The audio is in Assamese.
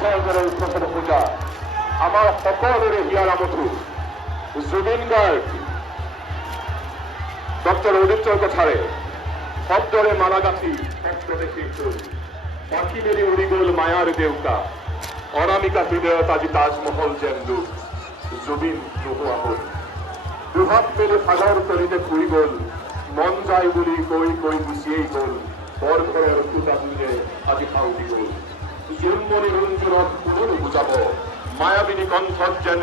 বছৰৰ উৎসৱ পূজা আমাৰ সকলোৰে হিয়াৰ আমঠু জুবিন গাৰ্গ ডক্টৰ উদিতৰ কথাৰে শব্দৰে মালা গাঁঠি একপ্ৰদেশী ফুল পাখি মেলি উৰি গ'ল মায়াৰ দেউকা অনামিকা হৃদয়ত আজি তাজমহল যেন লোক জুবিন নোহোৱা হ'ল দুহাত মেলি সাগৰ তলিতে ঘূৰি গ'ল মন যায় বুলি কৈ কৈ গুচিয়েই গ'ল বৰঘৰৰ খুটাটোৱে আজি সাউদি গ'ল জোনমণি ৰুণজোৰত কোনো নুবুজাব মায়াবিনী কণ্ঠত যেন